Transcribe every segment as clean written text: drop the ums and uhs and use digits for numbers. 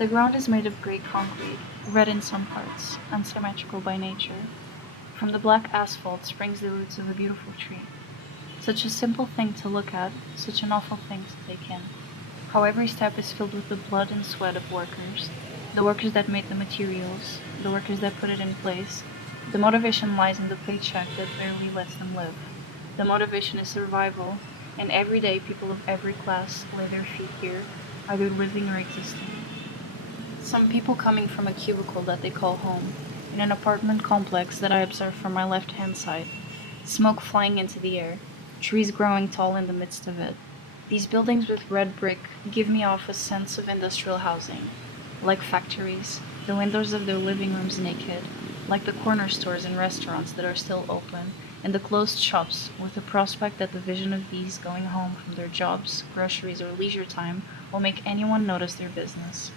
The ground is made of grey concrete, red in some parts, unsymmetrical by nature. From the black asphalt springs the roots of a beautiful tree. Such a simple thing to look at, such an awful thing to take in. How every step is filled with the blood and sweat of workers, the workers that made the materials, the workers that put it in place. The motivation lies in the paycheck that barely lets them live. The motivation is survival, and every day people of every class lay their feet here, either living or existing. Some people coming from a cubicle that they call home, in an apartment complex that I observe from my left-hand side, smoke flying into the air, trees growing tall in the midst of it. These buildings with red brick give me off a sense of industrial housing, like factories, the windows of their living rooms naked, like the corner stores and restaurants that are still open, and the closed shops with the prospect that the vision of these going home from their jobs, groceries, or leisure time will make anyone notice their business.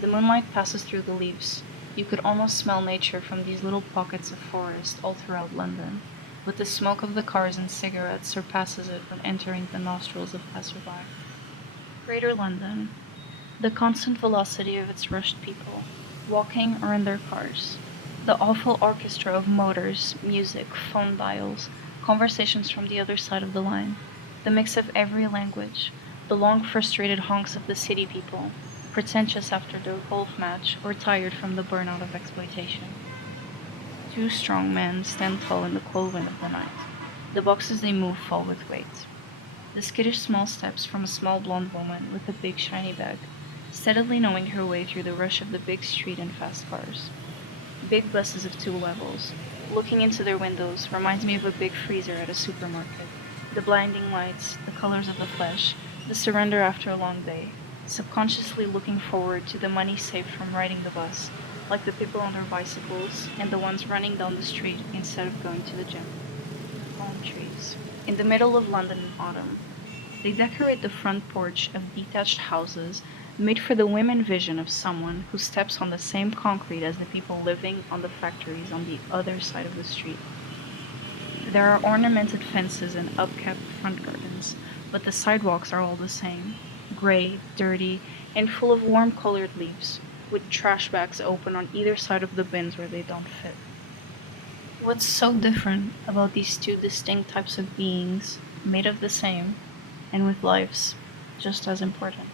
The moonlight passes through the leaves. You could almost smell nature from these little pockets of forest all throughout London, but the smoke of the cars and cigarettes surpasses it when entering the nostrils of passerby. Greater London. The constant velocity of its rushed people, walking or in their cars. The awful orchestra of motors, music, phone dials, conversations from the other side of the line. The mix of every language. The long frustrated honks of the city people, pretentious after their golf match or tired from the burnout of exploitation. Two strong men stand tall in the cold wind of the night. The boxes they move fall with weight. The skittish small steps from a small blonde woman with a big shiny bag, steadily knowing her way through the rush of the big street and fast cars. Big buses of two levels. Looking into their windows reminds me of a big freezer at a supermarket. The blinding lights, the colors of the flesh, the surrender after a long day. Subconsciously looking forward to the money saved from riding the bus, like the people on their bicycles and the ones running down the street instead of going to the gym. Palm trees. In the middle of London in autumn, they decorate the front porch of detached houses made for the women vision of someone who steps on the same concrete as the people living on the factories on the other side of the street. There are ornamented fences and upkept front gardens, but the sidewalks are all the same, gray, dirty, and full of warm-colored leaves, with trash bags open on either side of the bins where they don't fit. What's so different about these two distinct types of beings, made of the same, and with lives just as important?